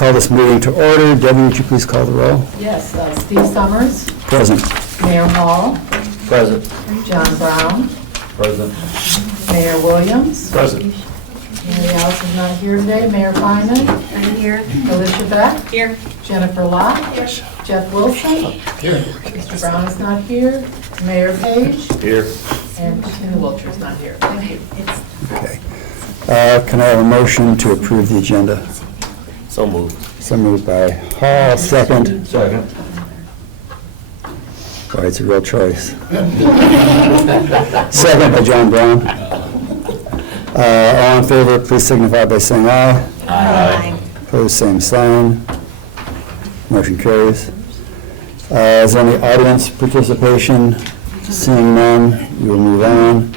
call this meeting to order. Debbie, would you please call the roll? Yes, Steve Summers, Present. Mayor Hall, Present. John Brown, Present. Mayor Williams. Present. Mary Alice is not here today. Mayor Finan. I'm here. Alicia Beck. Here. Jennifer Locke. Jeff Wilson. Here. Mr. Brown is not here. Mayor Page. Here. And Tina Wilcher is not here. Thank you. Okay. Can I have a motion to approve the agenda? So moved. So moved by Hall, second. Second. Boy, it's a real choice. Second by John Brown. All in favor, please signify by saying aye. Aye. Opposed, same sign. Motion carries. Is there any audience participation? Seeing none, we will move on.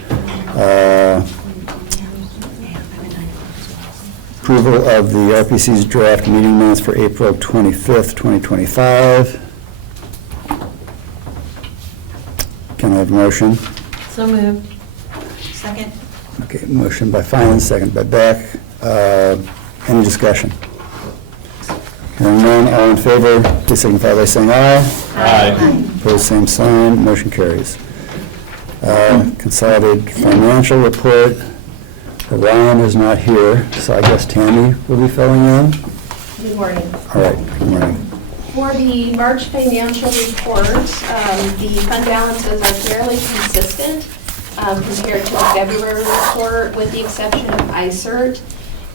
Approval of the RPC's draft meeting minutes for April 25th, 2025. Can I have a motion? So moved. Second. Okay, motion by Finan, second by Beck. Any discussion? Hearing none, all in favor, please signify by saying aye. Aye. Opposed, same sign, motion carries. Consolidated financial report. Ryan is not here, so I guess Tammy will be filling in. Good morning. All right, good morning. For the March financial report, the fund balances are fairly consistent compared to the February report, with the exception of ICERT.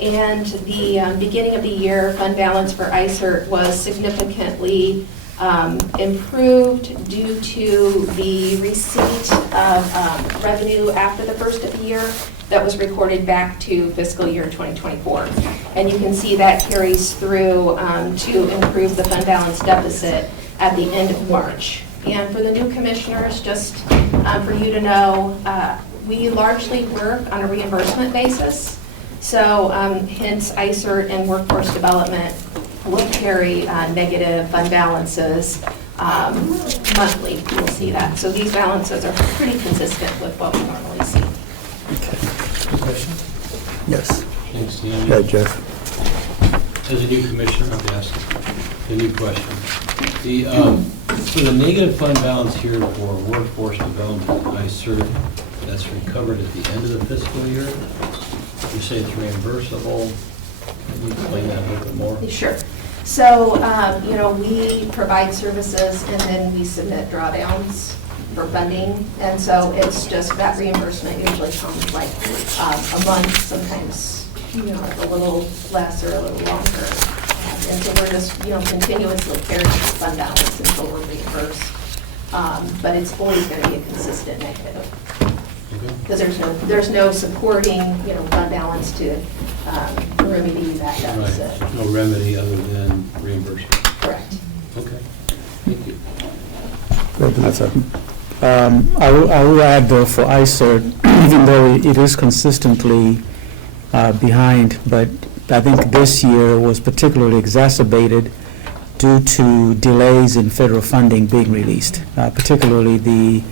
And the beginning of the year fund balance for ICERT was significantly improved due to the receipt of revenue after the first of the year that was recorded back to fiscal year 2024. And you can see that carries through to improve the fund balance deficit at the end of March. And for the new commissioners, just for you to know, we largely work on a reimbursement basis. So hence ICERT and workforce development will carry negative fund balances monthly. You'll see that. So these balances are pretty consistent with what we normally see. Question? Yes. Thanks, Go Tammy. ahead, Jeff. As a new commissioner, I'll ask the new question. For the negative fund balance here for workforce development, ICERT, that's recovered at the end of the fiscal year. You say it's reimbursable. Can you explain that a little bit more? Sure. So, we provide services and then we submit drawdowns for funding. And so it's just that reimbursement usually comes like a month, sometimes, a little less or a little longer. And so we're just, continuously carrying the fund balance until we're reimbursed. But it's always going to be a consistent negative. Because there's no supporting, fund balance to remedy that deficit. Right, no remedy other than reimbursement. Correct. Okay, thank you. Go ahead, Vanessa. I will add, though, for ICERT, even though it is consistently behind, but I think this year was particularly exacerbated due to delays in federal funding being released, particularly the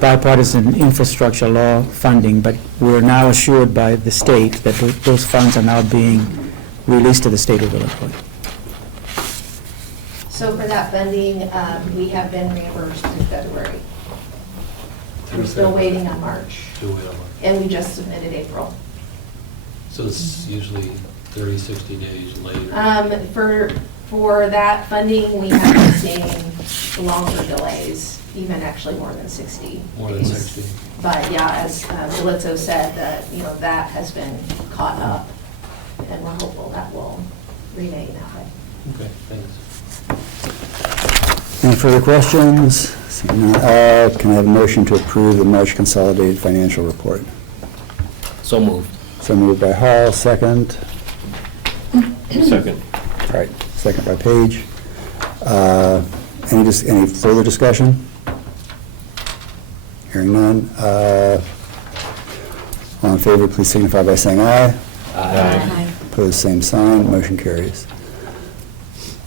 bipartisan infrastructure law funding, but we're now assured by the state that those funds are now being released to the state of Illinois. So for that funding, we have been reimbursed in February. We're still waiting on March, Do we all- and we just submitted April. So it's usually 30, 60 days later. For that funding, we have been seeing longer delays, even actually more than 60 More than days. 60. But yeah, as Delizzo said, that, that has been caught up, and we're hopeful that will remain that way. Okay, thanks. Any further questions? Seeing none, can I have a motion to approve the March consolidated financial report? So moved. So moved by Hall, second. Second. All right, second by Page. Any further discussion? Hearing none. All in favor, please signify by saying aye. Aye. Opposed, same sign. Motion carries.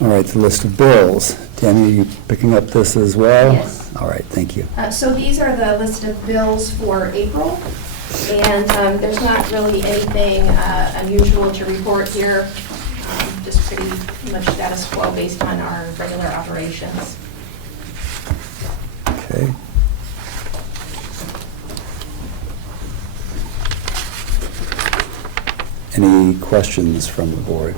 All right, the list of bills. Tammy, are you picking up this as well? Yes. All right, thank you. So these are the list of bills for April, and there's not really anything unusual to report here. Just pretty much status quo based on our regular operations. Okay. Any questions from the board?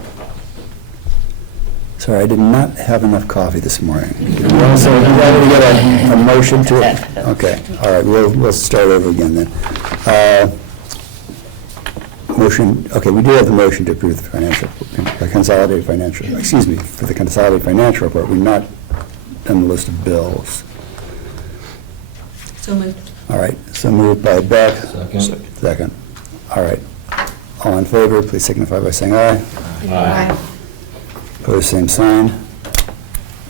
Sorry, I did not have enough coffee this morning. Did we also, we already get a motion to it? Okay, all right, we'll start over again then. Motion, okay, we do have the motion to approve the financial, consolidated financial, excuse me, for the consolidated financial report. We've not done the list of bills. So moved. All right, so moved by Beck. Second. Second. All right. All in favor, please signify by saying aye. Aye. Opposed, same sign.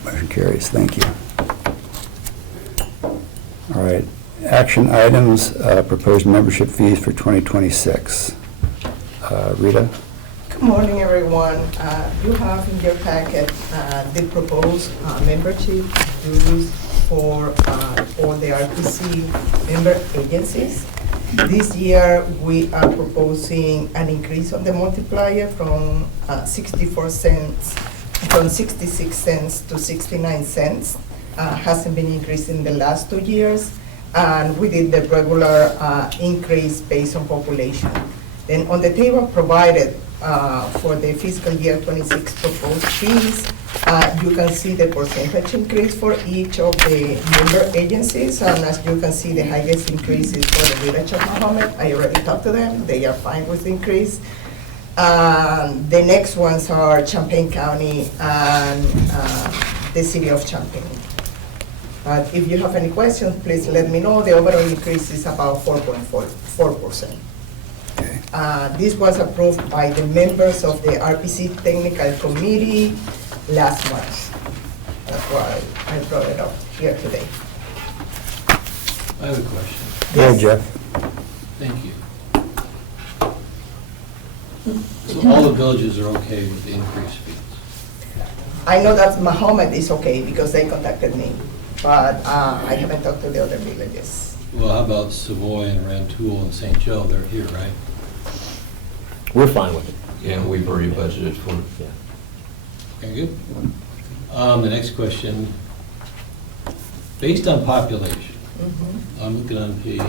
Motion carries. Thank you. All right. Action items, proposed membership fees for 2026. Rita? Good morning, everyone. You have in your packet the proposed membership dues for all the RPC member agencies. This year, we are proposing an increase on the multiplier from 64 cents, from 66 cents to 69 cents. Hasn't been increased in the last 2 years. And we did the regular increase based on population. Then on the table provided for the fiscal year 26 proposed fees, you can see the percentage increase for each of the member agencies. And as you can see, the highest increase is for the Village of Mahomet. I already talked to them. They are fine with the increase. The next ones are Champaign County and the City of Champaign. But if you have any questions, please let me know. The overall increase is about 4.4%. This was approved by the members of the RPC Technical Committee last month. That's why I brought it up here today. I have a question. Go ahead, Jeff. Thank you. So all the villages are okay with the increased fees? I know that Mahomet is okay because they contacted me, but I haven't talked to the other villages. Well, how about Savoy and Rantoul and St. Joe? They're here, right? We're fine with it. Yeah, we've already budgeted for it. Yeah. Okay, good. The next question, based on population, I'm looking on page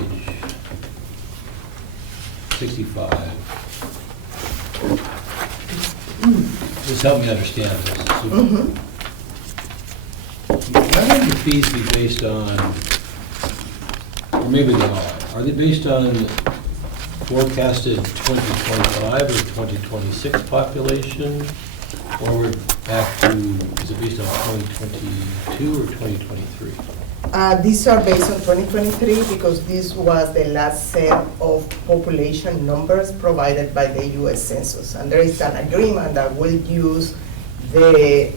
65. Just help me understand this. So why would the fees be based on, or maybe they are they based on forecasted 2025 or 2026 population? Or we're back to, is it based on 2022 or 2023? These are based on 2023 because this was the last set of population numbers provided by the U.S. Census. And there is an agreement that will use the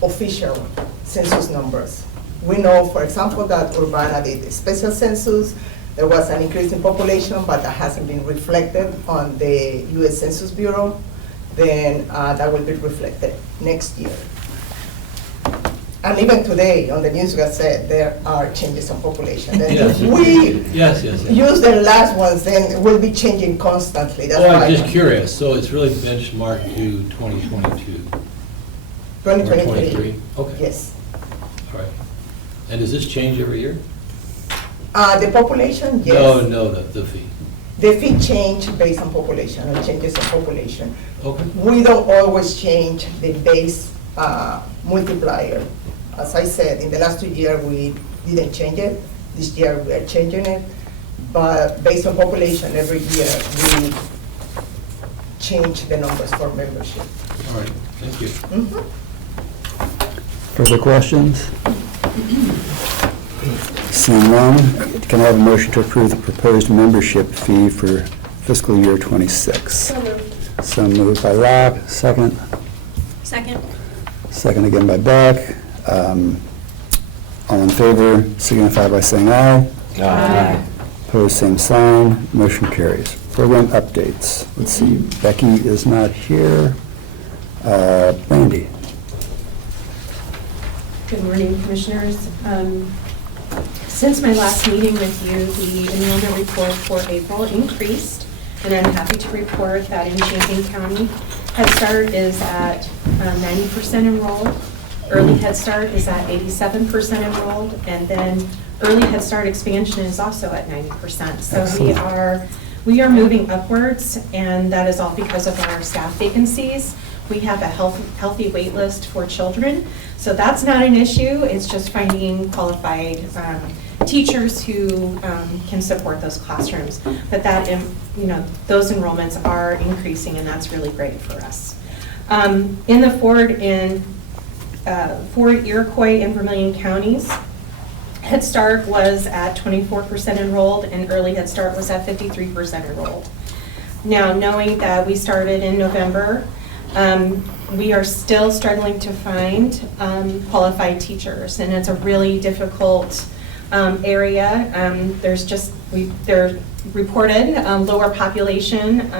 official census numbers. We know, for example, that Urbana did a special census. There was an increase in population, but that hasn't been reflected on the U.S. Census Bureau. Then that will be reflected next year. And even today, on the News Gazette, there are changes on population. Then Yes, if we yes. use the last ones, then we'll be changing constantly. That's Well, why I'm just curious, so it's really benchmarked to 2022? 2023. Or 23? Okay. Yes. All right. And does this change every year? The population, yes. No, the fee. The fee change based on population, or changes in population. Okay. We don't always change the base multiplier. As I said, in the last 2 years, we didn't change it. This year, we are changing it. But based on population, every year, we change the numbers for membership. All right, thank you. Further questions? Seeing none, can I have a motion to approve the proposed membership fee for fiscal year 26? So moved by Rock, second. Second. Second again by Beck. All in favor, signify by saying aye. Aye. Opposed, same sign. Motion carries. Program updates. Let's see, Becky is not here. Brandy. Good morning, Commissioners. Since my last meeting with you, the enrollment report for April increased, and I'm happy to report that in Champaign County, Head Start is at 90% enrolled. Early Head Start is at 87% enrolled, and then Early Head Start expansion is also at 90%. So we are moving upwards, and that is all because of our staff vacancies. We have a healthy wait list for children, so that's not an issue. It's just finding qualified teachers who can support those classrooms. But that, those enrollments are increasing, and that's really great for us. In the Ford, Iroquois, and Vermilion counties, Head Start was at 24% enrolled, and Early Head Start was at 53% enrolled. Now, knowing that we started in November, we are still struggling to find qualified teachers, and it's a really difficult area. They're reported lower population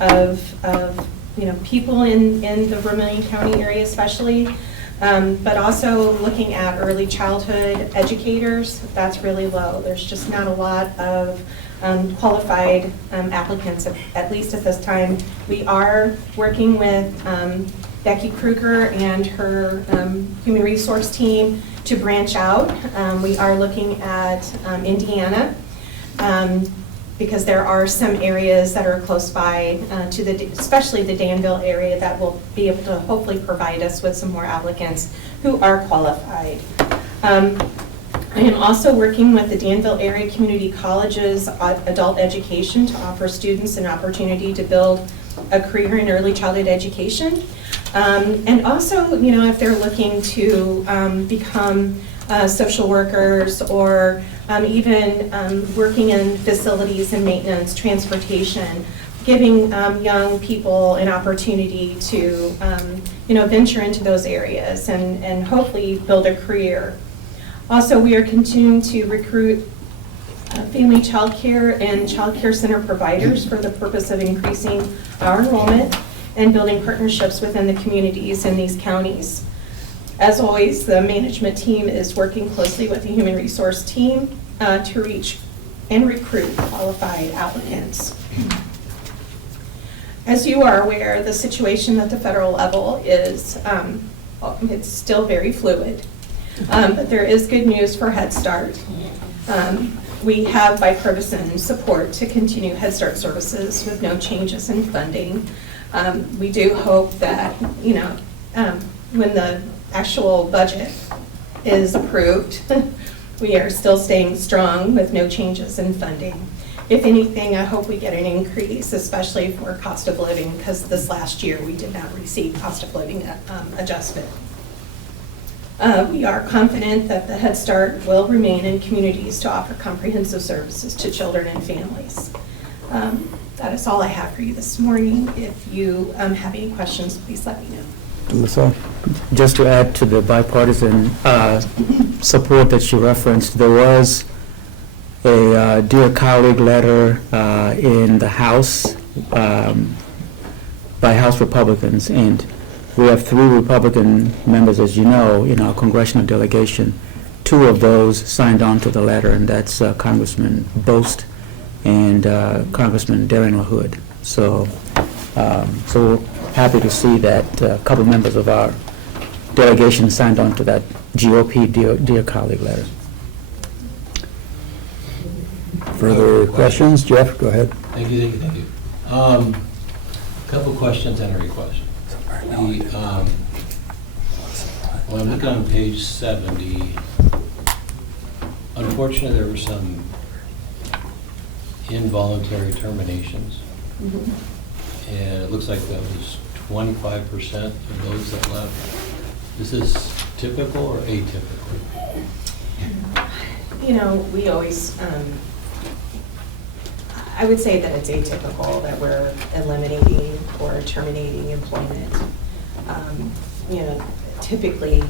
of people in the Vermilion County area especially, but also looking at early childhood educators, that's really low. There's just not a lot of qualified applicants, at least at this time. We are working with Becky Kruger and her human resource team to branch out. We are looking at Indiana because there are some areas that are close by especially the Danville area, that will be able to hopefully provide us with some more applicants who are qualified. I am also working with the Danville Area Community College's adult education to offer students an opportunity to build a career in early childhood education. And also, if they're looking to become social workers, or even working in facilities and maintenance, transportation, giving young people an opportunity to venture into those areas and hopefully build a career. Also, we are continuing to recruit family child care and child care center providers for the purpose of increasing our enrollment and building partnerships within the communities in these counties. As always, the management team is working closely with the human resource team to reach and recruit qualified applicants. As you are aware, the situation at the federal level is it's still very fluid. But there is good news for Head Start. We have bipartisan support to continue Head Start services with no changes in funding. We do hope that, when the actual budget is approved, we are still staying strong with no changes in funding. If anything, I hope we get an increase, especially for cost of living, because this last year we did not receive cost of living adjustment. We are confident that the Head Start will remain in communities to offer comprehensive services to children and families. That is all I have for you this morning. If you have any questions, please let me know. Melissa, just to add to the bipartisan support that you referenced, there was a Dear Colleague letter in the House by House Republicans, and we have 3 Republican members, as you know, in our congressional delegation. 2 of those signed on to the letter, and that's Congressman Bost and Congressman Darren LaHood. So we're happy to see that a couple members of our delegation signed on to that GOP Dear Colleague letter. Further questions? Jeff, go ahead. Thank you. Couple questions and a request. When I'm looking on page 70, unfortunately, there were some involuntary terminations. Mm-hmm. And it looks like that was 25% of those that left. Is this typical or atypical? We always, I would say that it's atypical that we're eliminating or terminating employment. Typically,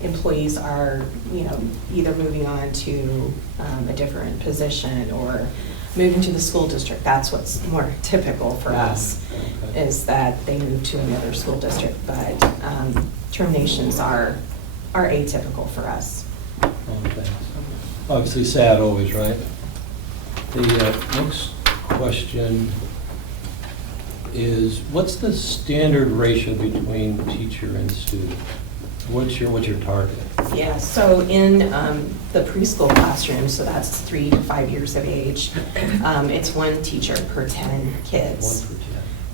employees are, either moving on to a different position or moving to the school district. That's what's more typical for us, is that they move to another school district. But terminations are atypical for us. Okay. Obviously sad always, right? The next question is, what's the standard ratio between teacher and student? What's your target? Yeah, so in the preschool classroom, so that's 3 to 5 years of age, it's 1 teacher per 10 kids. 1 per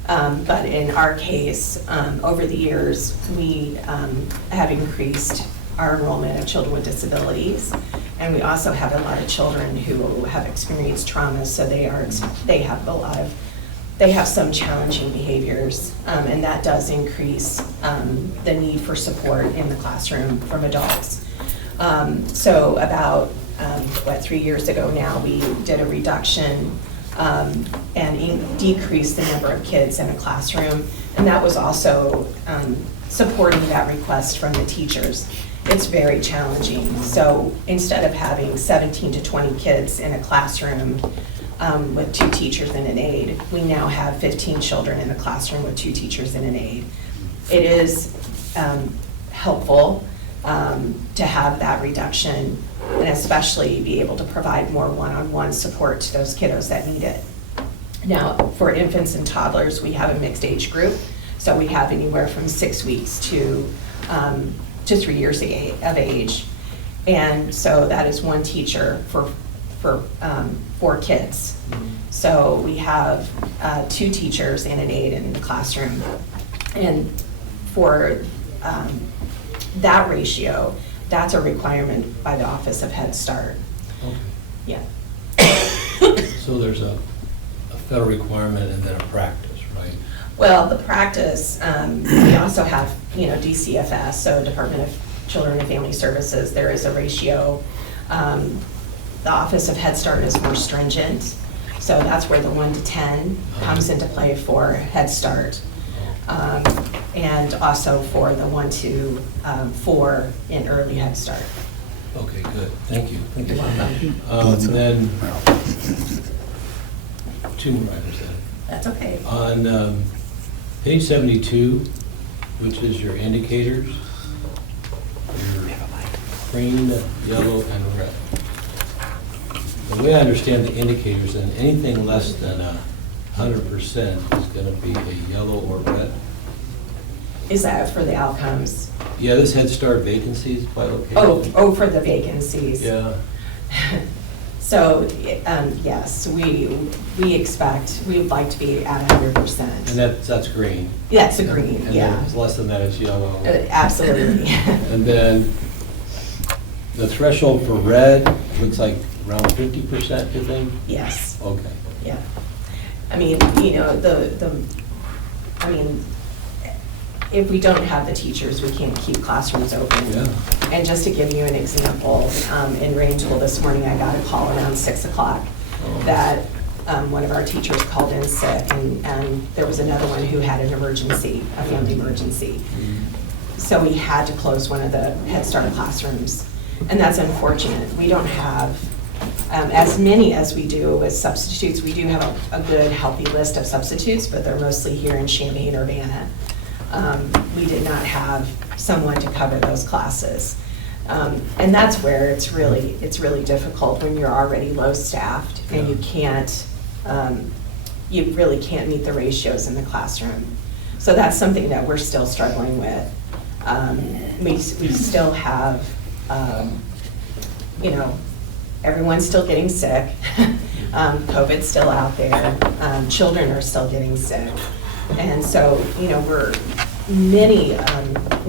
10. But in our case, over the years, we have increased our enrollment of children with disabilities. And we also have a lot of children who have experienced trauma, so they have some challenging behaviors. And that does increase the need for support in the classroom from adults. So about, 3 years ago now, we did a reduction and decreased the number of kids in a classroom. And that was also supporting that request from the teachers. It's very challenging. So instead of having 17 to 20 kids in a classroom with 2 teachers and an aide, we now have 15 children in a classroom with 2 teachers and an aide. It is helpful to have that reduction, and especially be able to provide more one-on-one support to those kiddos that need it. Now, for infants and toddlers, we have a mixed age group, so we have anywhere from 6 weeks to 3 years of age. And so that is 1 teacher for 4 kids. So we have 2 teachers and an aide in the classroom. And for that ratio, that's a requirement by the Office of Head Start. Okay. Yeah. So there's a federal requirement and then a practice, right? Well, the practice, we also have, DCFS, so Department of Children and Family Services, there is a ratio. The Office of Head Start is more stringent, so that's where the 1 to 10 comes into play for Head Start. And also for the 1 to 4 in early Head Start. Okay, good. Thank you. Thank you. You're welcome. Then, 2 more items then. That's okay. On page 72, which is your indicators, your green, yellow, and red. The way I understand the indicators, then anything less than 100% is going to be a yellow or red. Is that for the outcomes? Yeah, this Head Start vacancies by location. Oh, for the vacancies. Yeah. So, yes, we expect, we would like to be at 100%. And that's green. That's a green, And then yeah. if it's less than that, it's yellow. Absolutely. And then the threshold for red looks like around 50%, you think? Yes, Okay. yeah. I mean, if we don't have the teachers, we can't keep classrooms open. Yeah. And just to give you an example, in Rangeville this morning, I got a call around 6 o'clock that one of our teachers called in sick, and there was another one who had an emergency, a family emergency. So we had to close one of the Head Start classrooms. And that's unfortunate. We don't have as many as we do with substitutes. We do have a good, healthy list of substitutes, but they're mostly here in Champaign, Urbana. We did not have someone to cover those classes. And that's where it's really difficult when you're already low-staffed and you really can't meet the ratios in the classroom. So that's something that we're still struggling with. We still have, everyone's still getting sick. COVID's still out there. Children are still getting sick. And so, we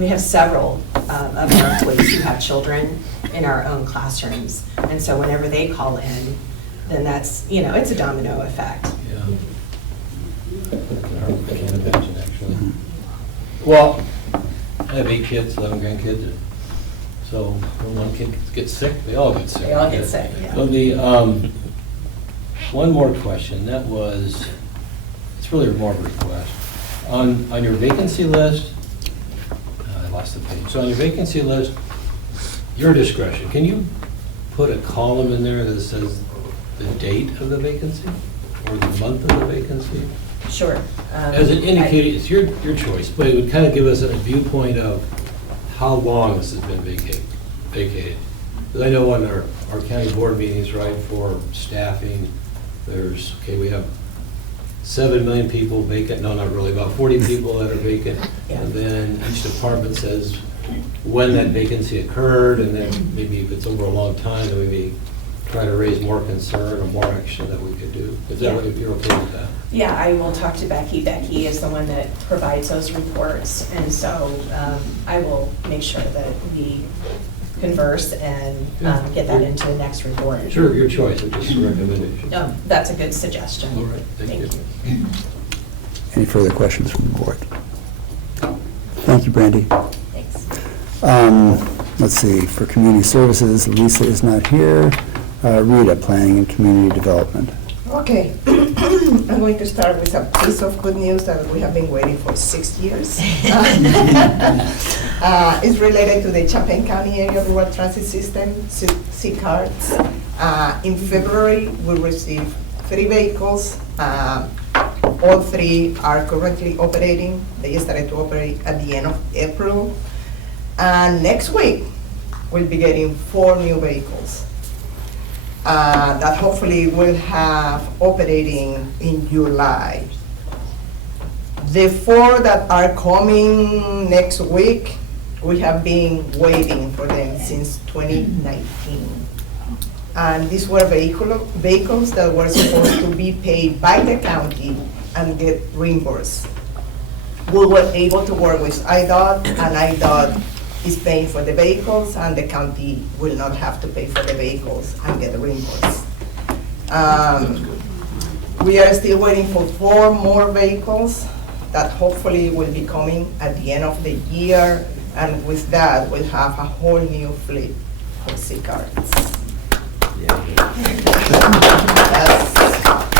have several of our employees who have children in our own classrooms. And so whenever they call in, then that's, it's a domino effect. Yeah. I can't imagine, actually. Well, I have 8 kids, 11 grandkids. So when one kid gets sick, they all get sick. They all get sick, yeah. So one more question. That was, it's really more of a request. On your vacancy list, I lost the page. So on your vacancy list, your discretion, can you put a column in there that says the date of the vacancy or the month of the vacancy? Sure. As it indicated, it's your choice, but it would kind of give us a viewpoint of how long this has been vacated. Because I know on our county board meetings, right, for staffing, we have 7 million people vacant, no, not really, about 40 people that are vacant. Yeah. And then each department says when that vacancy occurred, and then maybe if it's over a long time, then maybe try to raise more concern or more action that we could do. Is that, if you're okay with that? Yeah, I will talk to Becky. Becky is the one that provides those reports, and so I will make sure that we converse and get that into the next report. Sure, your choice, it's just a recommendation. That's a good suggestion. All right, thank you. Any further questions from the board? Thank you, Brandy. Thanks. Let's see, for community services, Lisa is not here. Rita, planning and community development. Okay, I'm going to start with a piece of good news that we have been waiting for 6 years. It's related to the Champaign County Area Rural Transit System, C-cards. In February, we received 3 vehicles. All 3 are currently operating. They started to operate at the end of April. And next week, we'll be getting 4 new vehicles. That hopefully will have operating in July. The 4 that are coming next week, we have been waiting for them since 2019. And these were vehicles that were supposed to be paid by the county and get reimbursed. We were able to work with IDOT, and IDOT is paying for the vehicles, and the county will not have to pay for the vehicles and get reimbursed. We are still waiting for 4 more vehicles that hopefully will be coming at the end of the year, and with that, we'll have a whole new fleet of C-cards.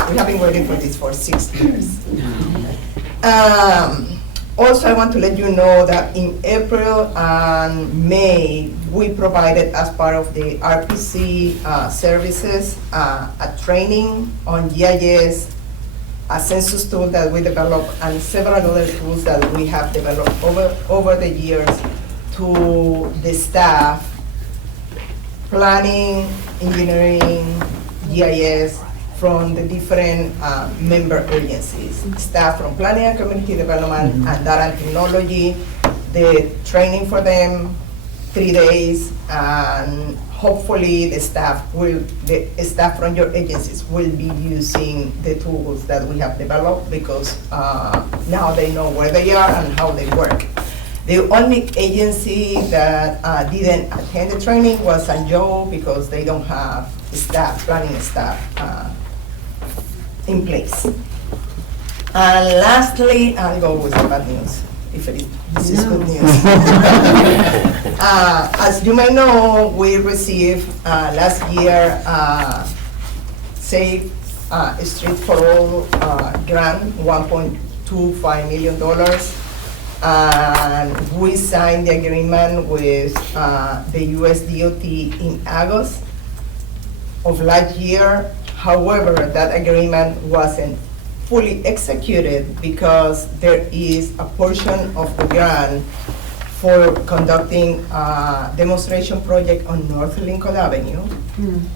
We have been waiting for this for 6 years. Also, I want to let you know that in April and May, we provided, as part of the RPC services, a training on GIS, a census tool that we developed, and several other tools that we have developed over the years to the staff, planning, engineering, GIS, from the different member agencies. Staff from planning and community development and data and technology, the training for them, 3 days, and hopefully the staff from your agencies will be using the tools that we have developed, because now they know where they are and how they work. The only agency that didn't attend the training was San Joe, because they don't have staff, planning staff in place. And lastly, I'll go with the bad news, if this is good news. As you may know, we received last year Safe Street for All grant, $1.25 million. And we signed the agreement with the US DOT in August of last year. However, that agreement wasn't fully executed because there is a portion of the grant for conducting a demonstration project on North Lincoln Avenue.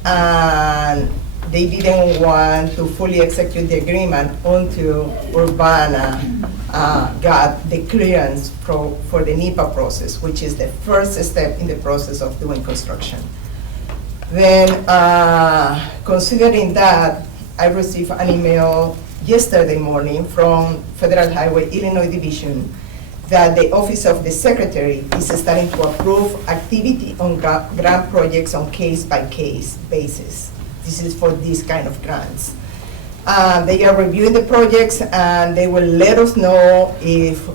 And they didn't want to fully execute the agreement until Urbana got the clearance for the NEPA process, which is the first step in the process of doing construction. Then, considering that, I received an email yesterday morning from Federal Highway Illinois Division that the Office of the Secretary is starting to approve activity on grant projects on case-by-case basis. This is for these kind of grants. They are reviewing the projects, and they will let us know if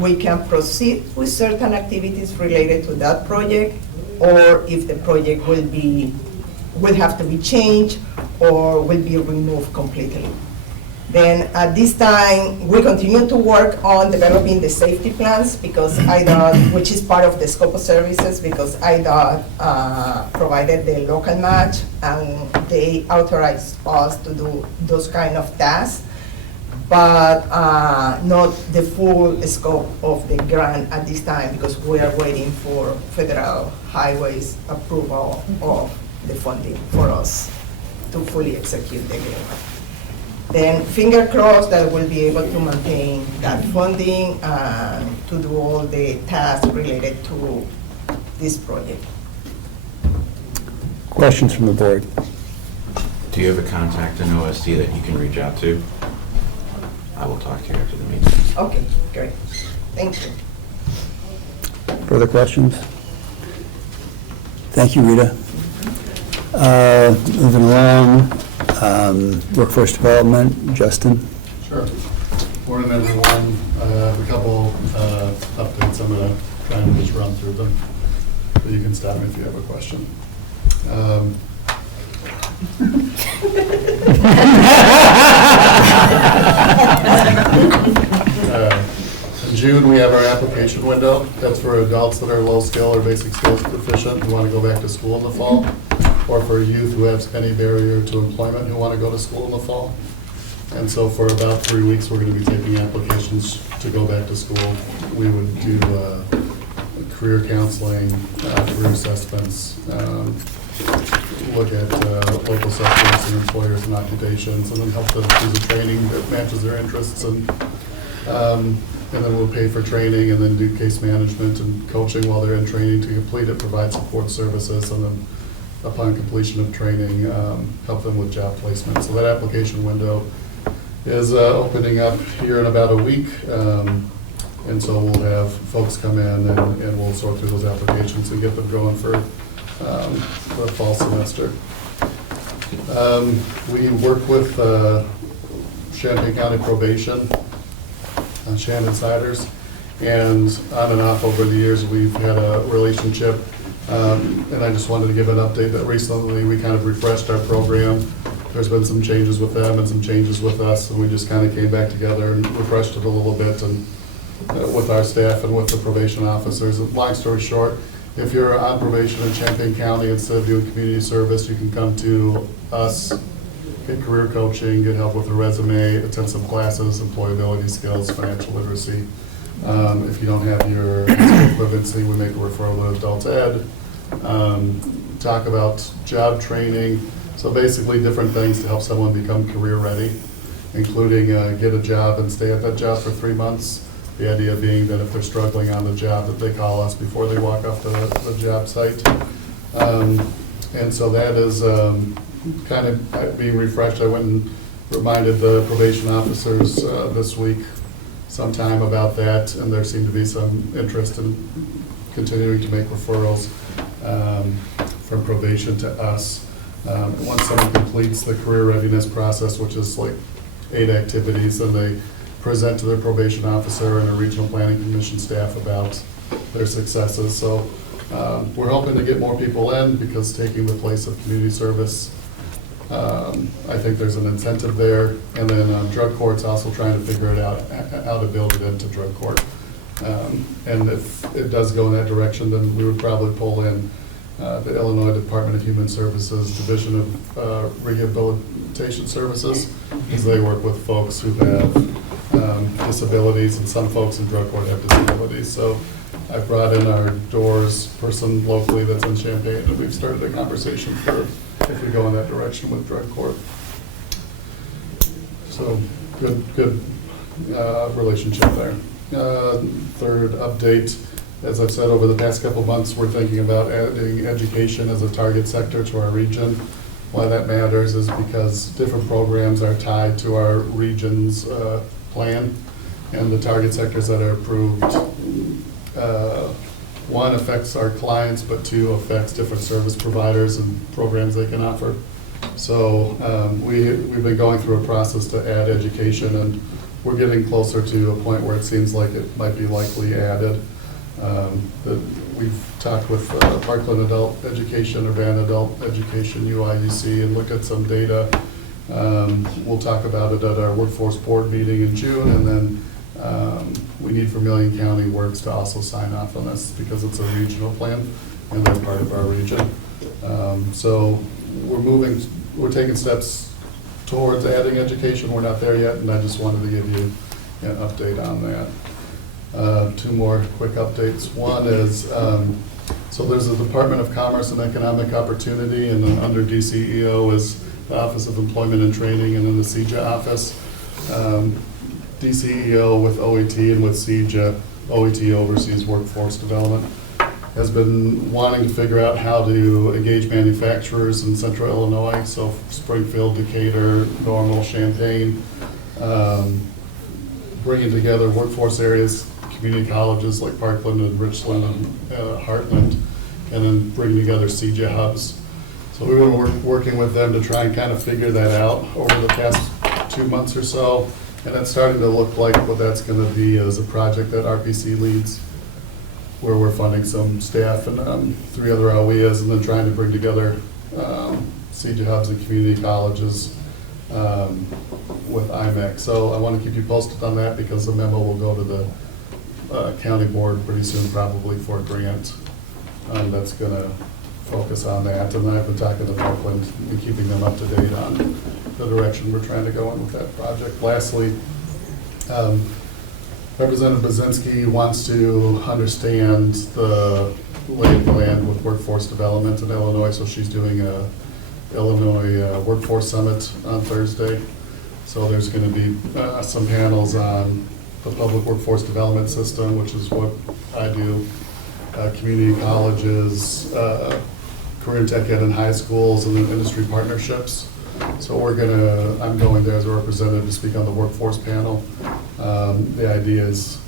we can proceed with certain activities related to that project, or if the project will have to be changed or will be removed completely. Then at this time, we continue to work on developing the safety plans, because IDOT, which is part of the scope of services, because IDOT provided the local match, and they authorized us to do those kind of tasks, but not the full scope of the grant at this time, because we are waiting for Federal Highways approval of the funding for us to fully execute the agreement. Then finger crossed that we'll be able to maintain that funding to do all the tasks related to this project. Questions from the board? Do you have a contact in OSD that you can reach out to? I will talk to you after the meeting. Okay, great. Thank you. Further questions? Thank you, Rita. Moving along, workforce development, Justin. Sure. Morning, everyone. I have a couple updates. I'm going to try and just run through them, but you can stop me if you have a question. In June, we have our application window. That's for adults that are low skill or basic skills deficient who want to go back to school in the fall, or for youth who have any barrier to employment who want to go to school in the fall. And so for about 3 weeks, we're going to be taking applications to go back to school. We would do career counseling, career assessments, look at local sectors and employers and occupations, and then help them through the training that matches their interests. And then we'll pay for training and then do case management and coaching while they're in training to complete it, provide support services, and then upon completion of training, help them with job placement. So that application window is opening up here in about a week. And so we'll have folks come in and we'll sort through those applications and get them going for the fall semester. We work with Champaign County Probation, Shannon Siders, and on and off over the years we've had a relationship. And I just wanted to give an update that recently we kind of refreshed our program. There's been some changes with them and some changes with us, and we just kind of came back together and refreshed it a little bit and with our staff and with the probation officers. Long story short, if you're on probation in Champaign County, instead of doing community service, you can come to us, get career coaching, get help with a resume, attend some classes, employability skills, financial literacy. If you don't have your equivalency, we make a referral to adult ed. Talk about job training. So basically different things to help someone become career ready, including get a job and stay at that job for 3 months. The idea being that if they're struggling on the job, that they call us before they walk off the job site. And so that is kind of being refreshed. I went and reminded the probation officers this week sometime about that, and there seemed to be some interest in continuing to make referrals from probation to us. Once someone completes the career readiness process, which is like 8 activities, then they present to their probation officer and a regional planning commission staff about their successes. So we're hoping to get more people in because taking the place of community service, I think there's an incentive there. And then drug court's also trying to figure it out, how to build it into drug court. And if it does go in that direction, then we would probably pull in the Illinois Department of Human Services Division of Rehabilitation Services, because they work with folks who have disabilities, and some folks in drug court have disabilities. So I brought in our DOORS person locally that's in Champaign, and we've started a conversation for if we go in that direction with drug court. So good relationship there. Third update, as I've said, over the past couple months, we're thinking about adding education as a target sector to our region. Why that matters is because different programs are tied to our region's plan, and the target sectors that are approved, 1 affects our clients, but 2 affects different service providers and programs they can offer. So we've been going through a process to add education, and we're getting closer to a point where it seems like it might be likely added. We've talked with Parkland Adult Education, Urbana Adult Education, UIUC, and looked at some data. We'll talk about it at our workforce board meeting in June, and then we need Vermilion County Works to also sign off on this because it's a regional plan and they're part of our region. So we're taking steps towards adding education. We're not there yet, and I just wanted to give you an update on that. 2 more quick updates. One is, so there's a Department of Commerce and Economic Opportunity, and then under DCEO is the Office of Employment and Training, and then the CJA office. DCEO with OET and with CJA, OET oversees workforce development, has been wanting to figure out how to engage manufacturers in central Illinois, so Springfield, Decatur, Normal, Champaign, bringing together workforce areas, community colleges like Parkland and Richland and Heartland, and then bringing together CJ hubs. So we were working with them to try and kind of figure that out over the past 2 months or so, and it's starting to look like what that's going to be as a project that RPC leads, where we're funding some staff and 3 other OEAs, and then trying to bring together CJ hubs and community colleges with IMAC. So I want to keep you posted on that because the memo will go to the county board pretty soon, probably for a grant that's going to focus on that. And then I've been talking to Parkland and keeping them up to date on the direction we're trying to go in with that project. Lastly, Representative Bazinski wants to understand the lay of the land with workforce development in Illinois, so she's doing a Illinois Workforce Summit on Thursday. So there's going to be some panels on the public workforce development system, which is what I do, community colleges, career tech ed in high schools, and then industry partnerships. So I'm going there as a representative to speak on the workforce panel. The idea is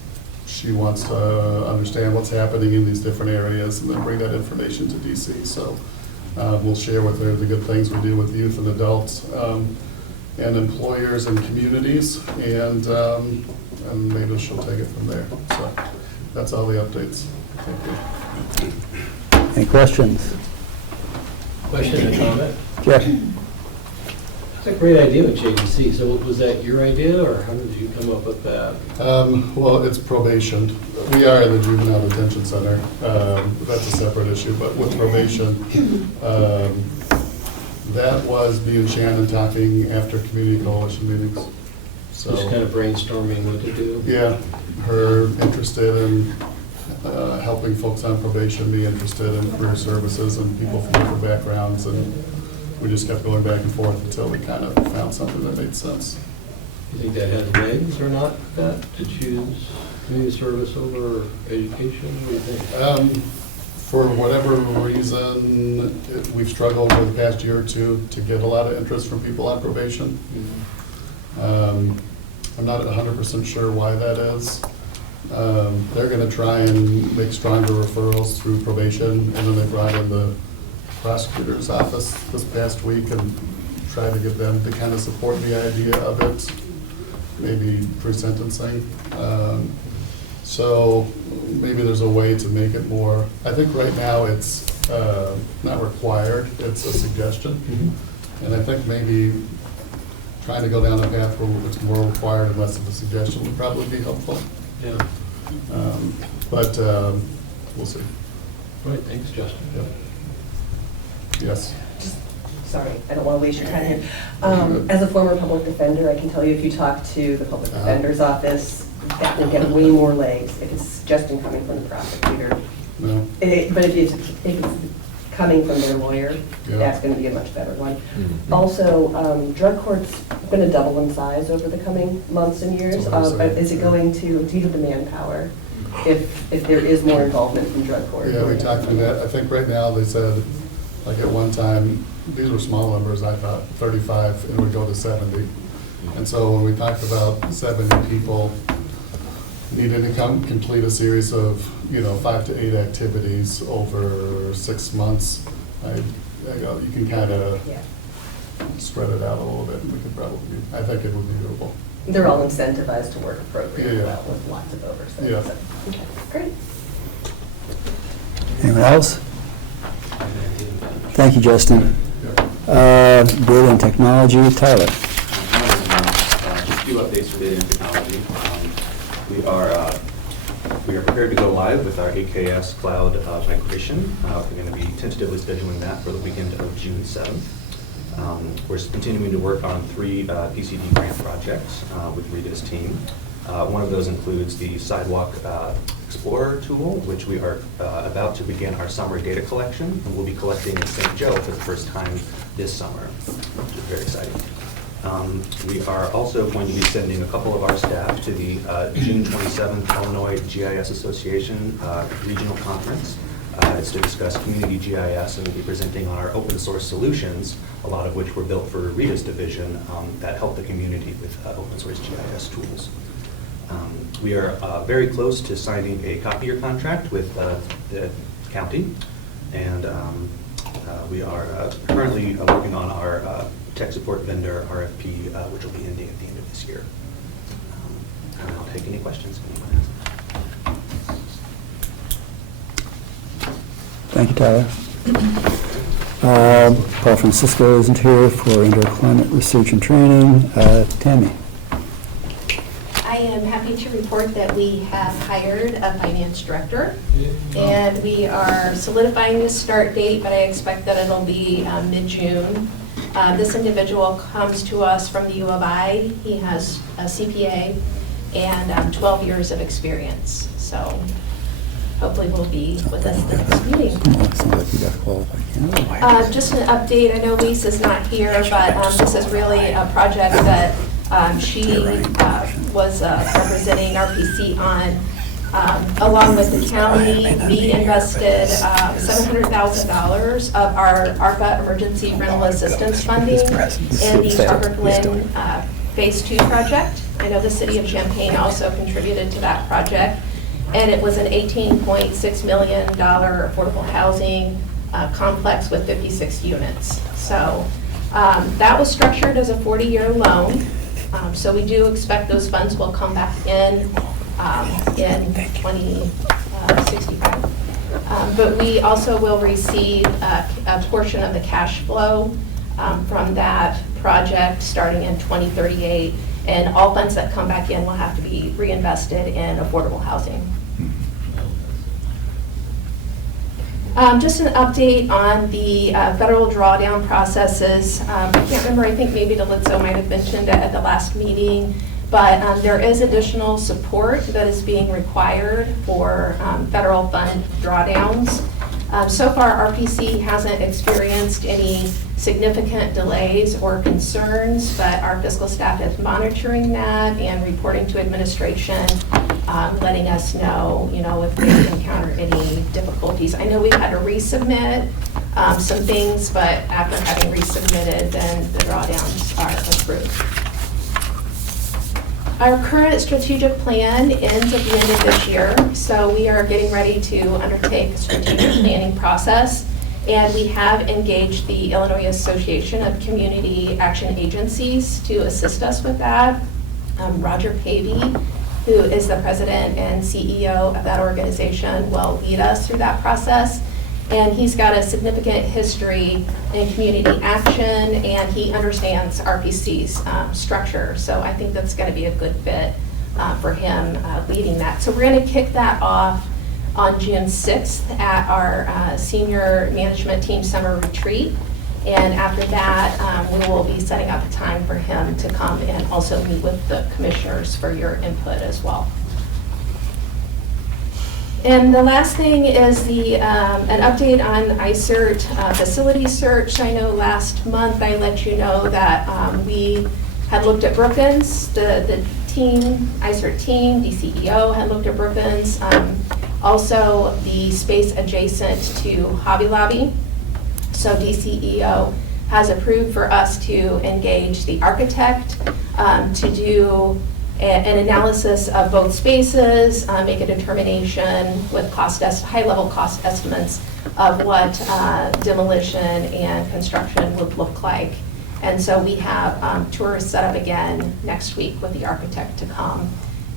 she wants to understand what's happening in these different areas and then bring that information to DC. So we'll share with her the good things we do with youth and adults and employers and communities, and maybe she'll take it from there. So that's all the updates. Thank you. Any questions? Question or comment? Jeff? It's a great idea with JDC. So was that your idea, or how did you come up with that? Well, it's probation. We are in the juvenile detention center. That's a separate issue, but with probation, that was me and Shannon talking after community coalition meetings. So, Just kind of brainstorming what to do? yeah, her interested in helping folks on probation, me interested in career services and people from different backgrounds, and we just kept going back and forth until we kind of found something that made sense. You think that has legs or not, Pat, to choose community service over education? What do you think? For whatever reason, we've struggled over the past year or two to get a lot of interest from people on probation. I'm not 100% sure why that is. They're going to try and make stronger referrals through probation, and then they brought in the prosecutor's office this past week and tried to get them to kind of support the idea of it, maybe pre-sentencing. So maybe there's a way to make it more, I think right now it's not required, it's a suggestion. And I think maybe trying to go down a path where it's more required and less of a suggestion would probably be helpful. Yeah. But we'll see. Right, thanks, Justin. Yep. Yes. Sorry, I don't want to waste your time here. As a former public defender, I can tell you if you talk to the public defender's office, that will get way more legs if it's suggestion coming from the prosecutor. No. But if it's coming from their lawyer, Yeah. that's going to be a much better one. Also, drug court's going to double in size over the coming months and years. That's what I was But saying. is it going to, do you have the manpower if there is more involvement from drug court? Yeah, we talked through that. I think right now they said, like at one time, these were small numbers, I thought, 35, and would go to 70. And so when we talked about 70 people needing to complete a series of, 5 to 8 activities over 6 months, you can kind of spread it out a little bit, and we could probably, I think it would be doable. They're all incentivized to work appropriately Yeah. well with lots of oversight. Yeah. So, okay, great. Anyone else? Thank you, Justin. Data and technology, Tyler. Just a few updates for data and technology. We are prepared to go live with our AKS cloud migration. We're going to be tentatively scheduling that for the weekend of June 7th. We're continuing to work on 3 PCD grant projects with Rita's team. One of those includes the Sidewalk Explorer tool, which we are about to begin our summer data collection, and we'll be collecting in St. Joe for the first time this summer, which is very exciting. We are also going to be sending a couple of our staff to the June 27th Illinois GIS Association Regional Conference. It's to discuss community GIS, and we'll be presenting on our open source solutions, a lot of which were built for Rita's division that help the community with open source GIS tools. We are very close to signing a copier contract with the county, and we are currently working on our tech support vendor RFP, which will be ending at the end of this year. And I'll take any questions if anyone has. Thank you, Tyler. Paul Francisco isn't here for indoor climate research and training. Tammy. I am happy to report that we have hired a finance director, and we are solidifying the start date, but I expect that it'll be mid-June. This individual comes to us from the U of I. He has a CPA and 12 years of experience, so hopefully will be with us the next meeting. Sounds like you got qualified. Just an update, I know Lisa's not here, but this is really a project that she was representing RPC on. Along with the county, we invested $700,000 of our ARPA Emergency Rental Assistance funding in the Tucker Glen Phase 2 project. I know the city of Champaign also contributed to that project, and it was an $18.6 million affordable housing complex with 56 units. So that was structured as a 40-year loan. So we do expect those funds will come back in 2065. But we also will receive a portion of the cash flow from that project starting in 2038. And all funds that come back in will have to be reinvested in affordable housing. Just an update on the federal drawdown processes. I can't remember, I think maybe Delizzo might have mentioned it at the last meeting, but there is additional support that is being required for federal fund drawdowns. So far, RPC hasn't experienced any significant delays or concerns, but our fiscal staff is monitoring that and reporting to administration, letting us know, if we encounter any difficulties. I know we've had to resubmit some things, but after having resubmitted, then the drawdowns are approved. Our current strategic plan ends at the end of this year, so we are getting ready to undertake a strategic planning process, and we have engaged the Illinois Association of Community Action Agencies to assist us with that. Roger Pavey, who is the president and CEO of that organization, will lead us through that process. And he's got a significant history in community action, and he understands RPC's structure. So I think that's going to be a good fit for him leading that. So we're going to kick that off on June 6th at our senior management team summer retreat. And after that, we will be setting up a time for him to come and also meet with the commissioners for your input as well. And the last thing is an update on ICERT facility search. I know last month I let you know that we had looked at Brookins, the team, ICERT team, the CEO had looked at Brookins. Also the space adjacent to Hobby Lobby. So DCEO has approved for us to engage the architect to do an analysis of both spaces, make a determination with high-level cost estimates of what demolition and construction would look like. And so we have tours set up again next week with the architect to come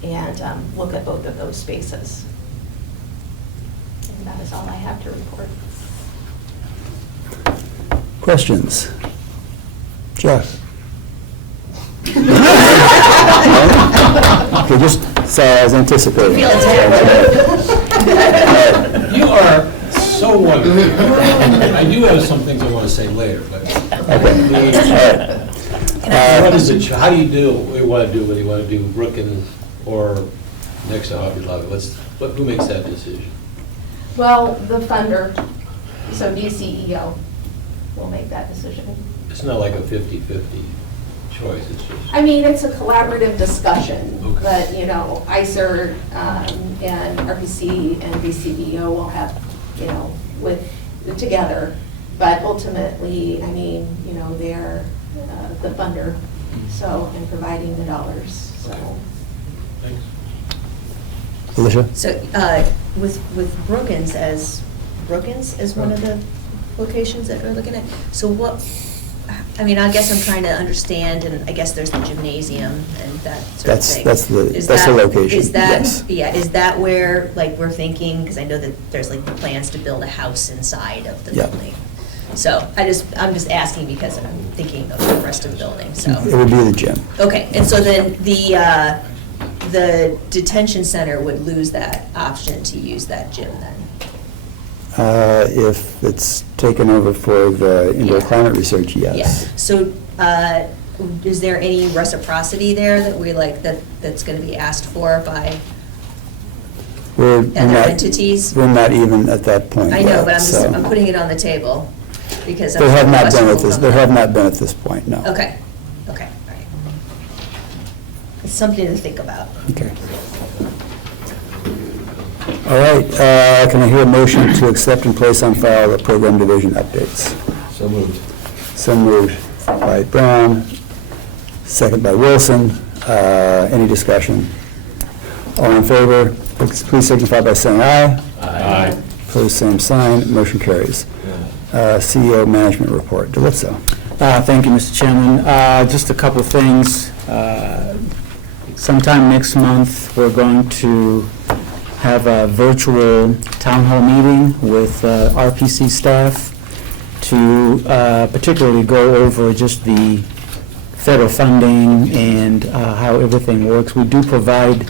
and look at both of those spaces. And that is all I have to report. Questions? Jeff? Okay, just so as anticipated. You are so wonderful. I do have some things I want to say later, but what is it? How do you do what you want to do? Whether you want to do Brookins or next to Hobby Lobby? Who makes that decision? Well, the funder, so DCEO will make that decision. It's not like a 50-50 choice, it's just. I mean, it's a collaborative discussion, Okay. but, you know, ICER and RPC and DCEO will have, you know, together. But ultimately, I mean, you know, they're the funder, so, and providing the dollars, so. Thanks. Alicia? So with Brookins as one of the locations that we're looking at, so what, I mean, I guess I'm trying to understand, and I guess there's the gymnasium and that sort of thing. That's Is the that- location, Is that, yes. yeah, is that where, like, we're thinking, because I know that there's like plans to build a house inside of the Yeah. building. So I'm just asking because I'm thinking of the rest of the building, so. It would be the gym. Okay, and so then the detention center would lose that option to use that gym then? If it's taken over for the indoor Yeah. climate research, yes. Yeah, so is there any reciprocity there that we like, that's going to be asked for by We're other not- entities? We're not even at that point I know, yet, but so. I'm putting it on the table because. There have not been at questions will this, come there up. have not been at this point, no. Okay, all right. It's something to think about. Okay. All right, can I hear a motion to accept and place on file the program division updates? So moved. So moved by Brown, second by Wilson. Any discussion? All in favor, please signify by saying aye. Aye. Opposed, same sign. Motion carries. CEO management report. DeLizzo. Thank you, Mr. Chairman. Just a couple of things. Sometime next month, we're going to have a virtual town hall meeting with RPC staff to particularly go over just the federal funding and how everything works. We do provide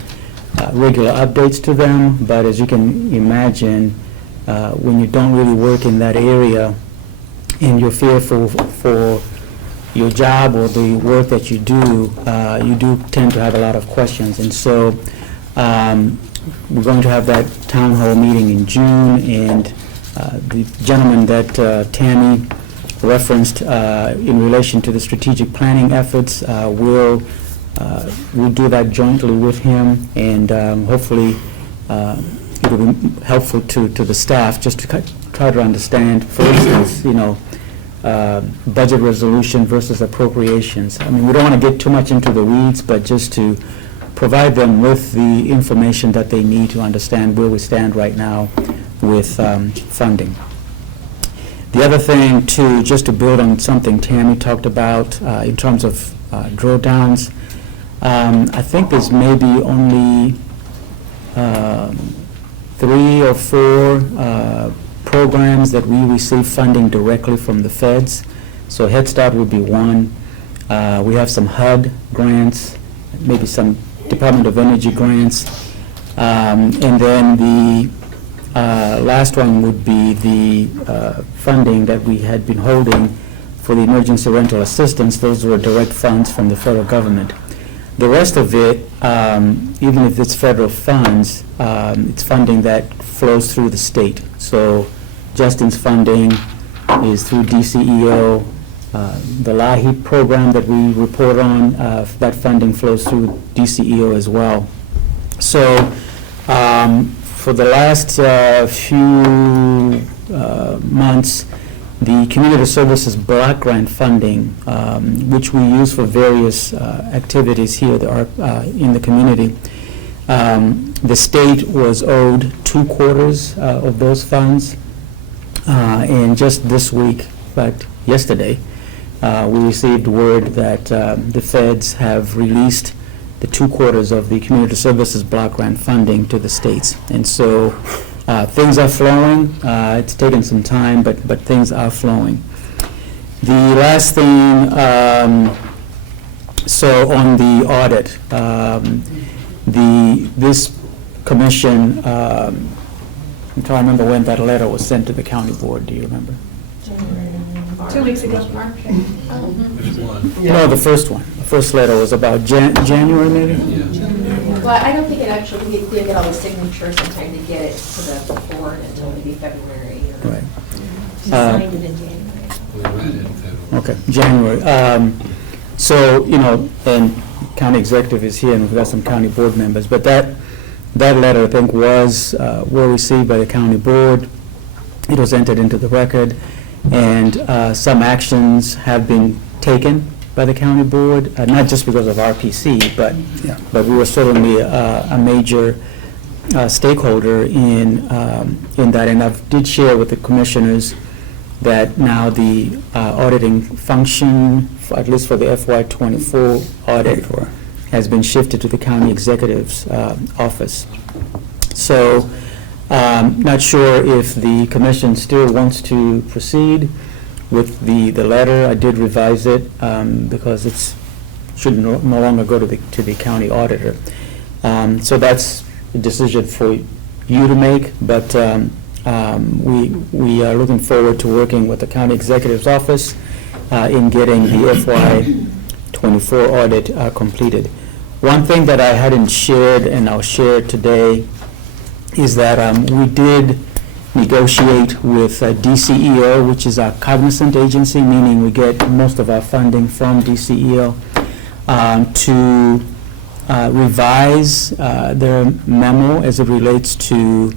regular updates to them, but as you can imagine, when you don't really work in that area and you're fearful for your job or the work that you do tend to have a lot of questions. And so we're going to have that town hall meeting in June, and the gentleman that Tammy referenced in relation to the strategic planning efforts, we'll do that jointly with him, and hopefully it'll be helpful to the staff just to try to understand, for instance, budget resolution versus appropriations. I mean, we don't want to get too much into the weeds, but just to provide them with the information that they need to understand where we stand right now with funding. The other thing, too, just to build on something Tammy talked about in terms of drawdowns, I think there's maybe only 3 or 4 programs that we receive funding directly from the feds. So Head Start would be one. We have some HUD grants, maybe some Department of Energy grants. And then the last one would be the funding that we had been holding for the emergency rental assistance. Those were direct funds from the federal government. The rest of it, even if it's federal funds, it's funding that flows through the state. So Justin's funding is through DCEO. The LAHI program that we report on, that funding flows through DCEO as well. So for the last few months, the Community Services Block Grant funding, which we use for various activities here in the community, the state was owed 2 quarters of those funds. And just this week, in fact, yesterday, we received word that the feds have released the 2 quarters of the Community Services Block Grant funding to the states. And so things are flowing. It's taken some time, but things are flowing. The last thing, so on the audit, this commission, I'm trying to remember when that letter was sent to the county board. Do you remember? 2 weeks ago. Which one? No, the first one. The first letter was about January, maybe? Yeah. Well, I don't think it actually, we did get all the signatures in time to get it to the board until maybe February. Or Right. You signed it in January. We read it in February. Okay, January. So, and county executive is here, and we've got some county board members, but that letter, I think, was well received by the county board. It was entered into the record, and some actions have been taken by the county board, not just because of RPC, Yeah. but we were certainly a major stakeholder in that. And I did share with the commissioners that now the auditing function, at least for the FY24 audit, has been shifted to the county executive's office. So, not sure if the commission still wants to proceed with the letter. I did revise it because it should no longer go to the county auditor. So that's a decision for you to make, but we are looking forward to working with the county executive's office in getting the FY24 audit completed. One thing that I hadn't shared, and I'll share today, is that we did negotiate with DCEO, which is our cognizant agency, meaning we get most of our funding from DCEO, to revise their memo as it relates to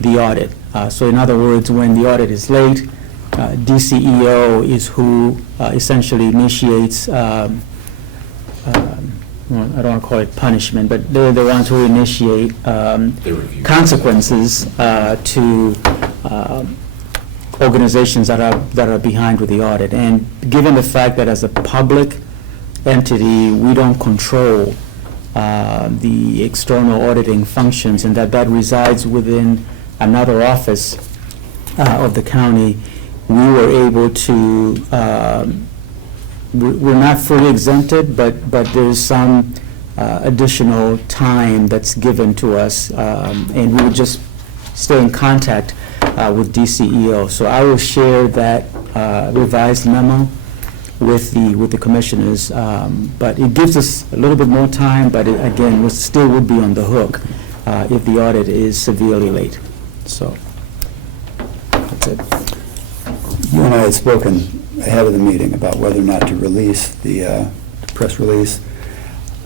the audit. So in other words, when the audit is late, DCEO is who essentially initiates, well, I don't want to call it punishment, but they're the ones who initiate consequences to organizations that are behind with the audit. And given the fact that as a public entity, we don't control the external auditing functions, and that resides within another office of the county, we were able to, we're not fully exempted, but there's some additional time that's given to us, and we would just stay in contact with DCEO. So I will share that revised memo with the commissioners, but it gives us a little bit more time, but again, we still would be on the hook if the audit is severely late. So that's it. You and I had spoken ahead of the meeting about whether or not to release the press release.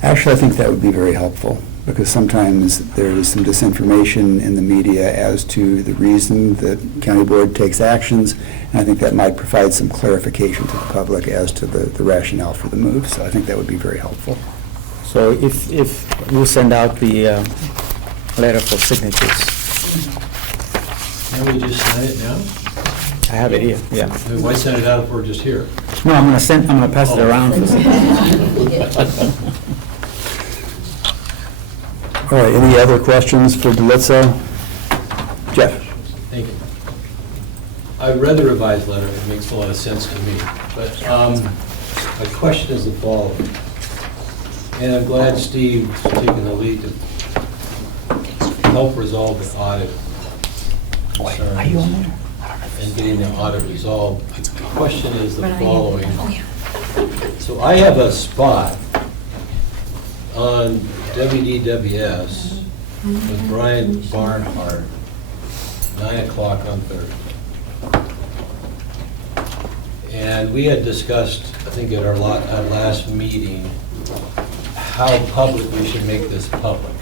Actually, I think that would be very helpful, because sometimes there is some disinformation in the media as to the reason that county board takes actions, and I think that might provide some clarification to the public as to the rationale for the move. So I think that would be very helpful. So if we'll send out the letter for signatures. Can we just sign it now? I have it here, yeah. Why send it out if we're just here? No, I'm gonna pass it around. All right, any other questions for Delitza? Jeff? Thank you. I read the revised letter, it makes a lot of sense to me, but my question is the following. And I'm glad Steve's taking the lead to help resolve the audit concerns and getting the audit resolved. The question is the following. So I have a spot on WDWS with Brian Barnhart, 9 o'clock on Thursday. And we had discussed, I think at our last meeting, how public we should make this public.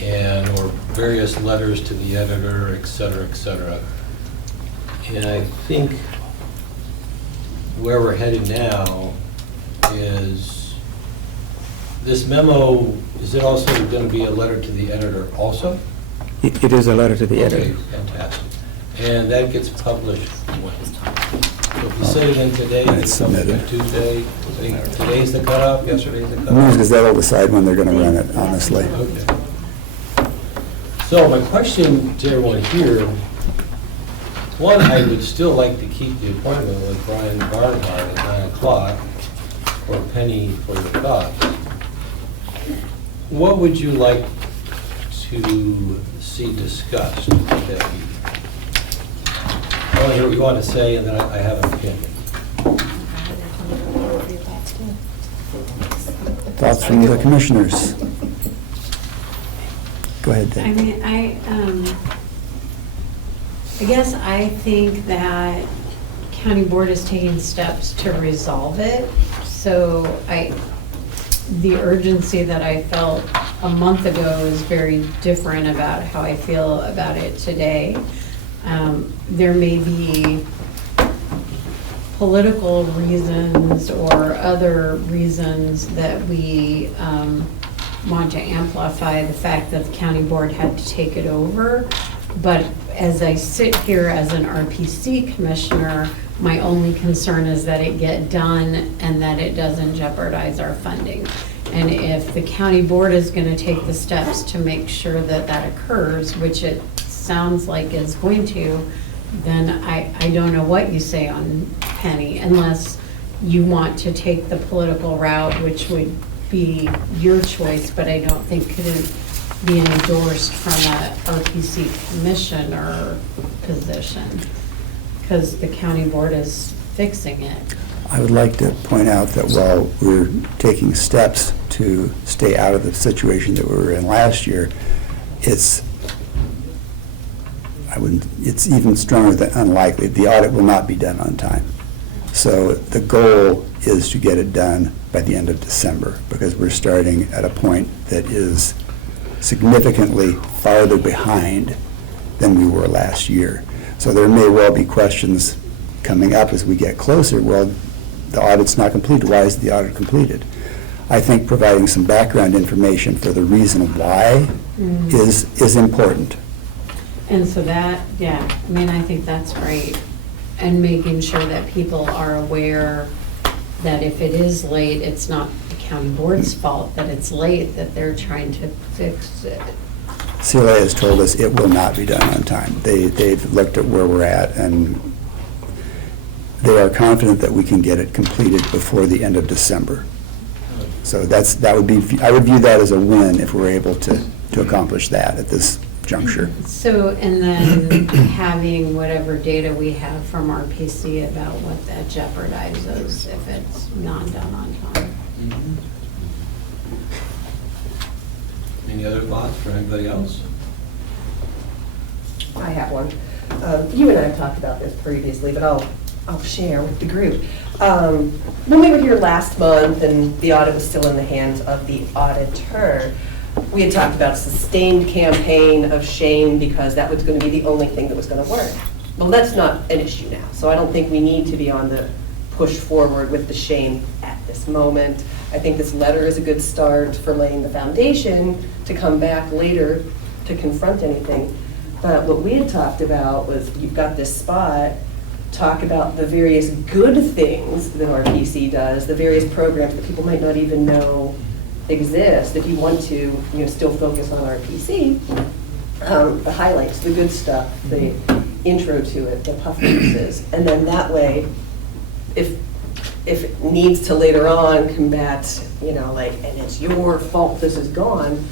And, or various letters to the editor, et cetera, et cetera. And I think where we're headed now is, this memo, is it also going to be a letter to the editor also? It is a letter to the editor. Okay, fantastic. And that gets published when? So if we send it in today, it's published on Tuesday, today's the cutoff, yesterday's the cutoff? Because that'll decide when they're going to run it, honestly. Okay. So my question to everyone here, one, I would still like to keep the appointment with Brian Barnhart at 9 o'clock, or a penny for your thoughts. What would you like to see discussed at that meeting? I want to hear what you want to say, and then I have an opinion. Thoughts from the commissioners? Go ahead, I Deb. mean, I guess I think that county board is taking steps to resolve it. So the urgency that I felt a month ago is very different about how I feel about it today. There may be political reasons or other reasons that we want to amplify the fact that the county board had to take it over. But as I sit here as an RPC commissioner, my only concern is that it get done and that it doesn't jeopardize our funding. And if the county board is going to take the steps to make sure that that occurs, which it sounds like is going to, then I don't know what you say on Penny, unless you want to take the political route, which would be your choice, but I don't think could be endorsed from a RPC commissioner position, because the county board is fixing it. I would like to point out that while we're taking steps to stay out of the situation that we were in last year, it's even stronger than unlikely. The audit will not be done on time. So the goal is to get it done by the end of December, because we're starting at a point that is significantly farther behind than we were last year. So there may well be questions coming up as we get closer. Well, the audit's not completed. Why is the audit completed? I think providing some background information for the reason why is important. And so that, yeah, I mean, I think that's great. And making sure that people are aware that if it is late, it's not the county board's fault that it's late, that they're trying to fix it. CLA has told us it will not be done on time. They've looked at where we're at, and they are confident that we can get it completed before the end of December. So I would view that as a win if we're able to accomplish that at this juncture. So, and then having whatever data we have from RPC about what that jeopardizes if it's not done on time. Any other thoughts for anybody else? I have one. You and I have talked about this previously, but I'll share with the group. When we were here last month and the audit was still in the hands of the auditor, we had talked about a sustained campaign of shame because that was going to be the only thing that was going to work. Well, that's not an issue now, so I don't think we need to be on the push forward with the shame at this moment. I think this letter is a good start for laying the foundation to come back later to confront anything. But what we had talked about was, you've got this spot, talk about the various good things that RPC does, the various programs that people might not even know exist. If you want to, still focus on RPC, the highlights, the good stuff, the intro to it, the puff pieces, and then that way, if it needs to later on combat, and it's your fault this is gone,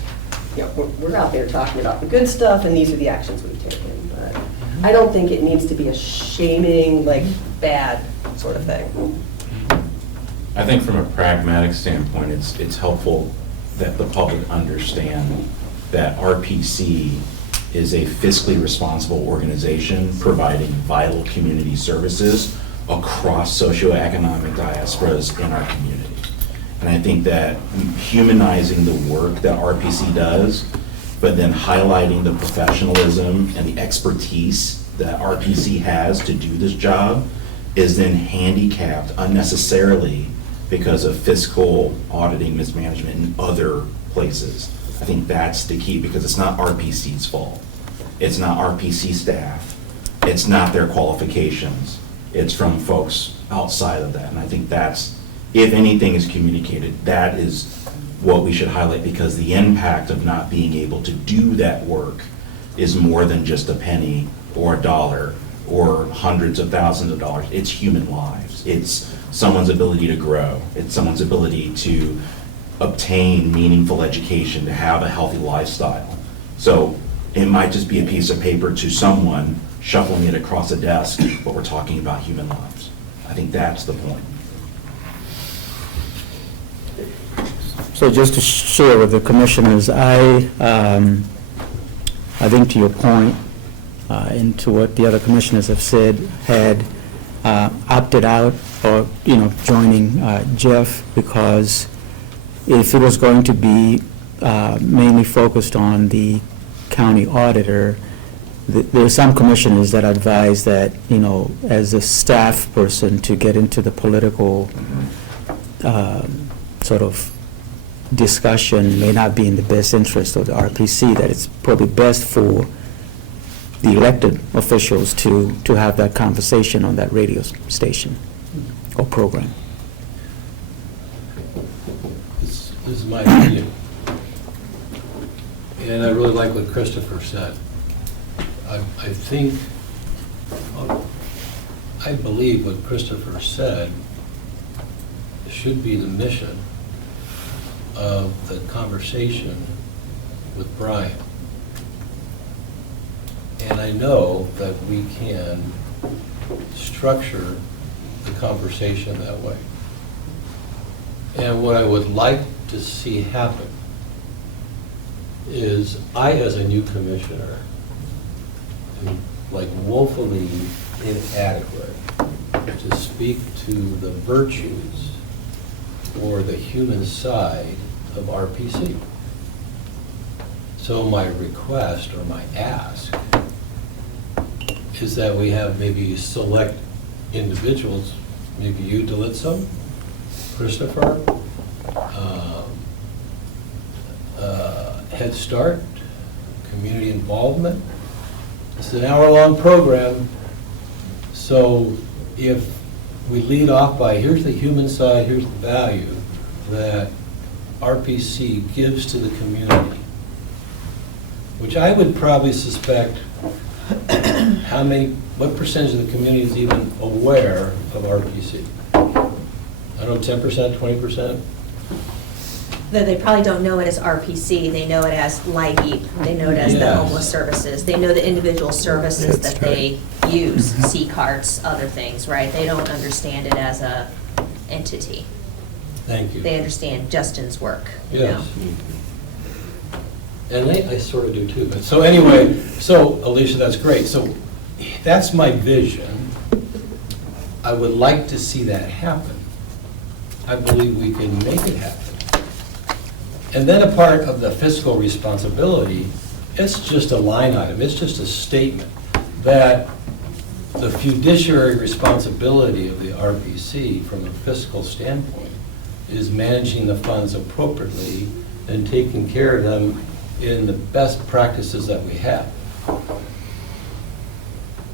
we're out there talking about the good stuff, and these are the actions we've taken. But I don't think it needs to be a shaming, bad sort of thing. I think from a pragmatic standpoint, it's helpful that the public understand that RPC is a fiscally responsible organization providing vital community services across socioeconomic diasporas in our community. And I think that humanizing the work that RPC does, but then highlighting the professionalism and the expertise that RPC has to do this job is then handicapped unnecessarily because of fiscal auditing mismanagement in other places. I think that's the key, because it's not RPC's fault. It's not RPC staff. It's not their qualifications. It's from folks outside of that. And I think that's, if anything is communicated, that is what we should highlight, because the impact of not being able to do that work is more than just a penny or a dollar or hundreds of thousands of dollars. It's human lives. It's someone's ability to grow. It's someone's ability to obtain meaningful education, to have a healthy lifestyle. So it might just be a piece of paper to someone shuffling it across a desk, but we're talking about human lives. I think that's the point. So just to share with the commissioners, I I think to your point, and to what the other commissioners have said, had opted out or, joining Jeff, because if it was going to be mainly focused on the county auditor, there are some commissioners that advise that, as a staff person, to get into the political sort of discussion may not be in the best interest of the RPC, that it's probably best for the elected officials to have that conversation on that radio station or program. This is my opinion. And I really like what Christopher said. I think, I believe what Christopher said should be the mission of the conversation with Brian. And I know that we can structure the conversation that way. And what I would like to see happen is I, as a new commissioner, am like woefully inadequate to speak to the virtues or the human side of RPC. So my request or my ask is that we have maybe select individuals, maybe you, Delitzo, Christopher, Head Start, community involvement. It's an hour-long program, so if we lead off by, here's the human side, here's the value that RPC gives to the community, which I would probably suspect what percentage of the community is even aware of RPC? I don't know, 10%, 20%? That they probably don't know it as RPC, they know it as LIHEAP, they know it as the Yes. homeless services, they know the individual services that they use, C-carts, other things, right? They don't understand it as a entity. Thank you. They understand Justin's work, you know? Yes. And I sort of do too, but so anyway, so Alicia, that's great. So that's my vision. I would like to see that happen. I believe we can make it happen. And then a part of the fiscal responsibility, it's just a line item, it's just a statement that the fiduciary responsibility of the RPC from a fiscal standpoint is managing the funds appropriately and taking care of them in the best practices that we have.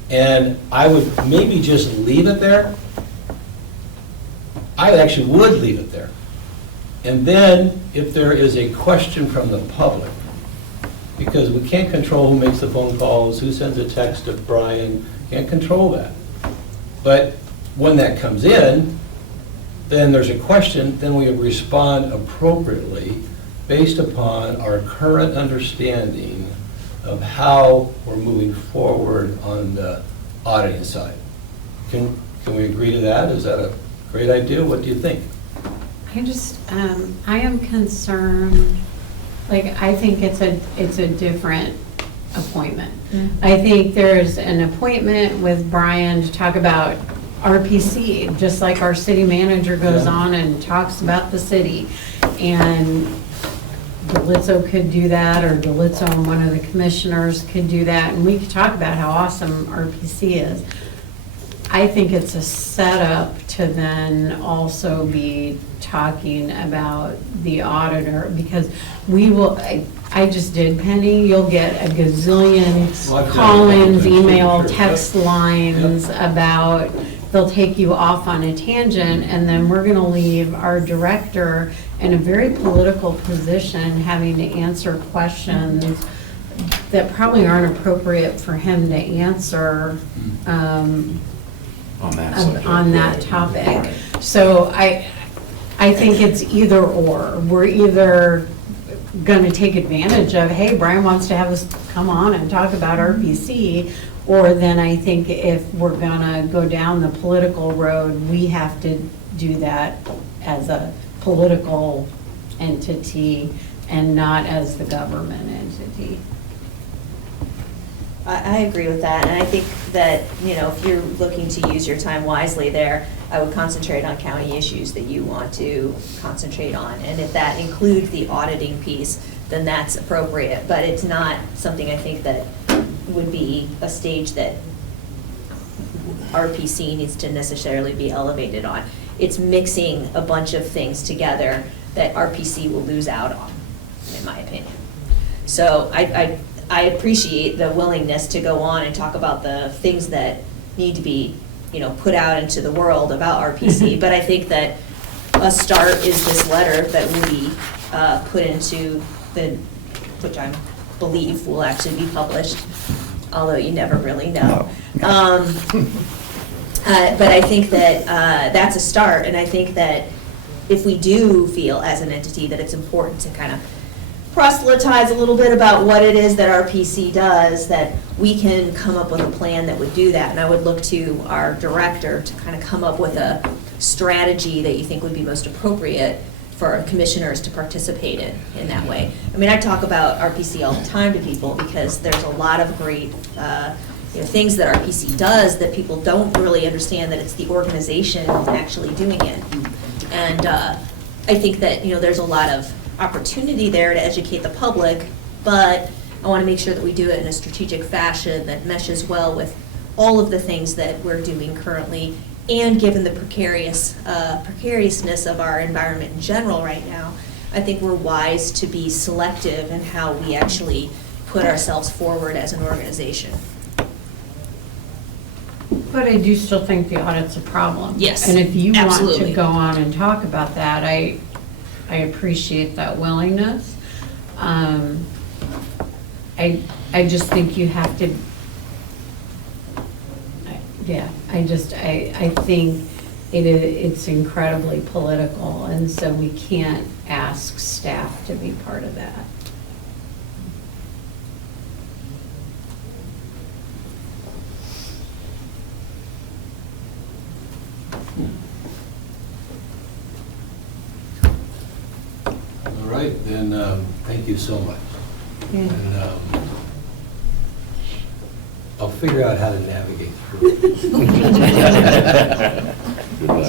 And I would maybe just leave it there. I actually would leave it there. And then, if there is a question from the public, because we can't control who makes the phone calls, who sends a text to Brian, can't control that. But when that comes in, then there's a question, then we respond appropriately based upon our current understanding of how we're moving forward on the auditing side. Can we agree to that? Is that a great idea? What do you think? I am concerned, I think it's a different appointment. I think there's an appointment with Brian to talk about RPC, just like our city manager goes on and talks about the city. And Delitzo could do that, or Delitzo and one of the commissioners could do that, and we could talk about how awesome RPC is. I think it's a setup to then also be talking about the auditor, because we will, I just did, Penny, you'll get a gazillion call-ins, email, text lines about, they'll take you off on a tangent, and then we're gonna leave our director in a very political position, having to answer questions that probably aren't appropriate for him to answer on that topic. So I think it's either or. We're either gonna take advantage of, hey, Brian wants to have us come on and talk about RPC, or then I think if we're gonna go down the political road, we have to do that as a political entity and not as the government entity. I agree with that, and I think that, if you're looking to use your time wisely there, I would concentrate on county issues that you want to concentrate on. And if that includes the auditing piece, then that's appropriate. But it's not something I think that would be a stage that RPC needs to necessarily be elevated on. It's mixing a bunch of things together that RPC will lose out on, in my opinion. So I appreciate the willingness to go on and talk about the things that need to be, put out into the world about RPC. But I think that a start is this letter that will be put into which I believe will actually be published, although you never really know. No. But I think that that's a start, and I think that if we do feel as an entity that it's important to kind of proselytize a little bit about what it is that RPC does, that we can come up with a plan that would do that. And I would look to our director to kind of come up with a strategy that you think would be most appropriate for commissioners to participate in that way. I mean, I talk about RPC all the time to people because there's a lot of great things that RPC does that people don't really understand that it's the organization actually doing it. And I think that, there's a lot of opportunity there to educate the public, but I want to make sure that we do it in a strategic fashion that meshes well with all of the things that we're doing currently, and given the precariousness of our environment in general right now, I think we're wise to be selective in how we actually put ourselves forward as an organization. But I do still think the audit's a problem. Yes, And if you want absolutely. to go on and talk about that, I appreciate that willingness. I just think you have to, I think it's incredibly political, and so we can't ask staff to be part of that. All right, then, thank you so much. And I'll figure out how to navigate through it. Do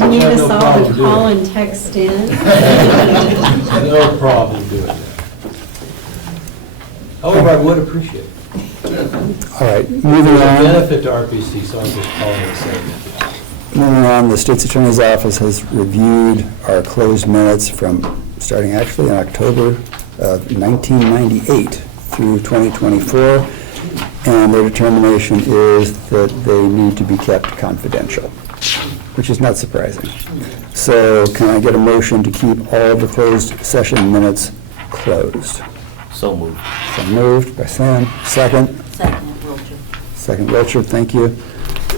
you need us all to call and text in? No problem doing that. However, I would appreciate it. All right, moving There's a on. benefit to RPC, so I'm just calling and saying that. Moving on, the State's Attorney's Office has reviewed our closed minutes from starting actually in October of 1998 through 2024, and their determination is that they need to be kept confidential, which is not surprising. So can I get a motion to keep all of the closed session minutes closed? So moved. So moved by Sam, second. Second, Wiltshire. Second, Wiltshire, thank you.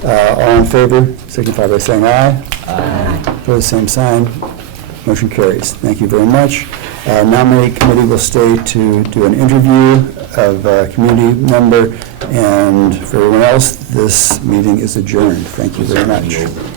All in favor, signify by saying aye. Aye. Opposed, same sign. Motion carries. Thank you very much. Nominate committee will stay to do an interview of a community member, and for everyone else, this meeting is adjourned. Thank you very much.